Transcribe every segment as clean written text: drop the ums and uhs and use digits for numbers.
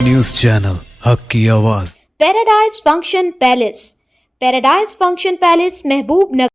News channel हक की आवाज़। पैराडाइज फंक्शन पैलेस महबूब नगर।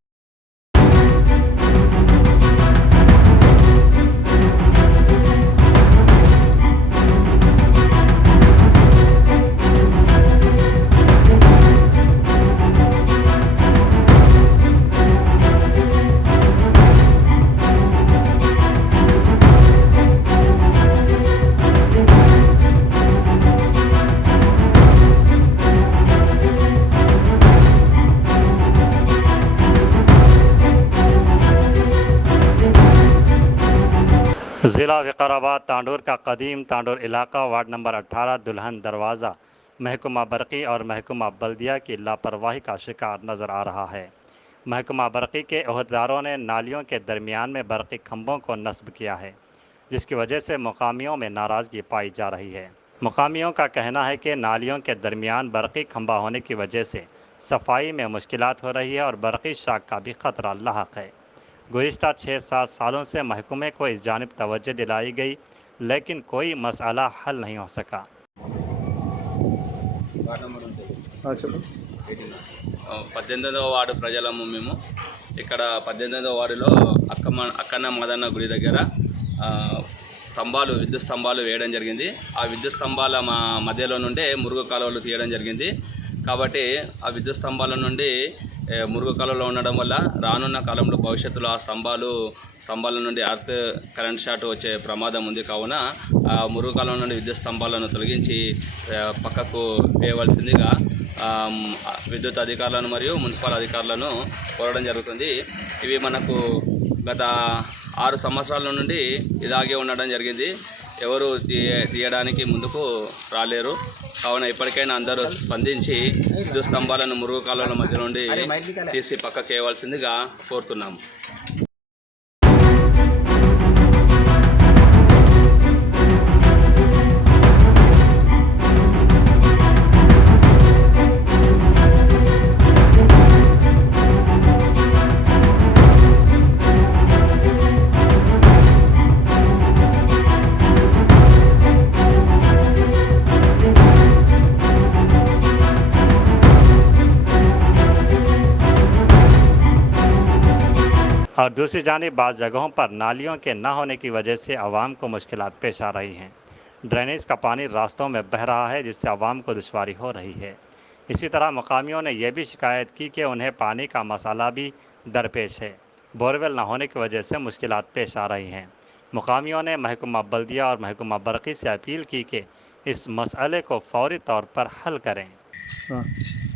ज़िला विकाराबाद तांडूर का कदीम तांडूर इलाका वार्ड नंबर 18 दुल्हन दरवाज़ा महकमा बरक़ी और महकमा बल्दिया की लापरवाही का शिकार नज़र आ रहा है। महकमा बरक़ी के अहदेदारों ने नालियों के दरमियान में बरक़ी खंभों को नस्ब किया है, जिसकी वजह से मुकामियों में नाराज़गी पाई जा रही है। मुकामियों का कहना है कि नालियों के दरमियान बरक़ी खंभा होने की वजह से सफाई में मुश्किलात हो रही है और बरक़ी शाख का भी ख़तरा लाहक है। गुज़िश्ता 6-7 सालों से महकमे को इस जानिब तवज्जो दिलाई गई, लेकिन कोई मसला हल नहीं हो सका। 18వ వార్డు ప్రజలము మేము ఇక్కడ 18వ వార్డులో అక్కన్న మదన్న గుడి దగ్గర విద్యుత్ స్తంభాలు వేయడం జరిగింది. ఆ విద్యుత్ స్తంభాల మధ్యలో నుండే మురుగు కాలువలు తీయడం జరిగింది. కాబట్టి ఆ విద్యుత్ స్తంభాల నుండి మురుగు కాలువలో ఉండడం వల్ల రానున్న కాలంలో భవిష్యత్తులో ఆ స్తంభాల నుండి ఎర్త్ కరెంట్ షాట్ వచ్చే ప్రమాదం ఉంది. కావున ఆ మురుగు కాలువ నుండి విద్యుత్ స్తంభాలను తొలగించి పక్కకు వేయవలసిందిగా విద్యుత్ అధికారులను మరియు మున్సిపల్ అధికారులను కోరడం జరుగుతుంది. ఇవి మనకు గత 6 సంవత్సరాల నుండి ఇలాగే ఉండడం జరిగింది. ఎవరు తీయడానికి ముందుకు రాలేరు. కావున ఇప్పటికైనా అందరూ స్పందించి విద్యుత్ స్తంభాలను మురుగు కాలువల మధ్య నుండి తీసి పక్కకు వేయవలసిందిగా కోరుతున్నాము. और दूसरी जानिब बाज़ जगहों पर नालियों के न होने की वजह से आवाम को मुश्किलात पेश आ रही हैं। ड्रेनेज का पानी रास्तों में बह रहा है, जिससे आवाम को दुश्वारी हो रही है। इसी तरह मुकामियों ने यह भी शिकायत की कि उन्हें पानी का मसाला भी दरपेश है। बोरवेल न होने की वजह से मुश्किलात पेश आ रही हैं। मुकामियों ने महकमा बल्दिया और महकमा बरक़ी से अपील की कि इस मसले को फौरी तौर पर हल करें।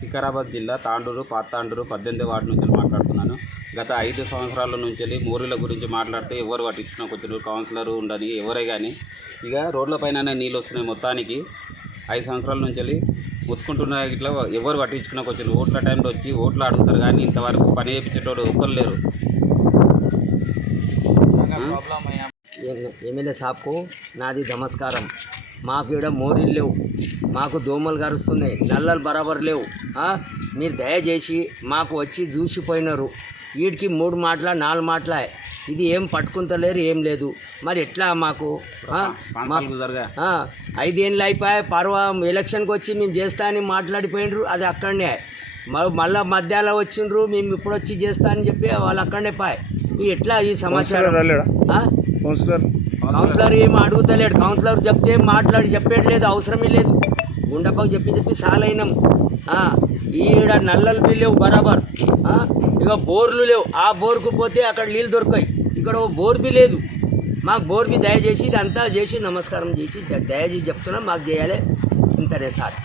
వికారాబాద్ జిల్లా తాండూరు పాత తాండూరు 18వ వార్డు నుంచి మాట్లాడుతున్నాను. గత 5 సంవత్సరాల నుంచి మోరీల గురించి మాట్లాడితే ఎవరు పట్టించుకున్న కొంచెం కౌన్సిలర్ ఉండని ఎవరే కానీ ఇక రోడ్లపైననే నీళ్ళు వస్తున్నాయి. మొత్తానికి 5 సంవత్సరాల నుంచి ముత్తుకుంటున్న ఇట్లా ఎవరు పట్టించుకున్న కొంచెం ఓట్ల టైంలో వచ్చి ఓట్లు అడుగుతారు, కానీ ఇంతవరకు పని చేయించేటోడు ఒక్కరు లేరు. ఎమ్మెల్యే సాబ్కు నాది నమస్కారం. మాకు ఇక్కడ మోరీలు లేవు, మాకు దోమలు గరుస్తున్నాయి, నల్లలు బరాబర్ లేవు. మీరు దయచేసి మాకు వచ్చి చూసిపోయినారు. వీడికి 3 మాటల 4 మాటల ఇది ఏం పట్టుకుంటలేరు, ఏం లేదు. మరి ఎట్లా మాకు 5 ఏళ్ళు అయిపోయాయి. ఎలక్షన్కి వచ్చి మేము చేస్తా అని మాట్లాడిపోయినరు, అది అక్కడనే. మళ్ళీ మధ్యాహ్నం వచ్చిండ్రు, మేము ఇప్పుడు వచ్చి చేస్తా అని చెప్పి వాళ్ళు అక్కడనే పాయ్. ఇది ఎట్లా ఈ సమాచారం? కౌన్సిలర్ ఏం అడుగుతలేడు. కౌన్సిలర్ చెప్తే చెప్పేట్లేదు, అవసరమే లేదు. గుండెపకు చెప్పి సాలైనాం. ఈడ నల్లలు లేవు బరాబర్, ఇక బోర్లు లేవు. ఆ బోర్కు పోతే అక్కడ నీళ్ళు దొరకాయి, ఇక్కడ బోర్ బి లేదు. మాకు బోర్ బి దయచేసి ఇదంతా చేసి నమస్కారం చేసి దయచేసి చెప్తున్నాం, మాకు చేయాలి ఇంతనే సార్.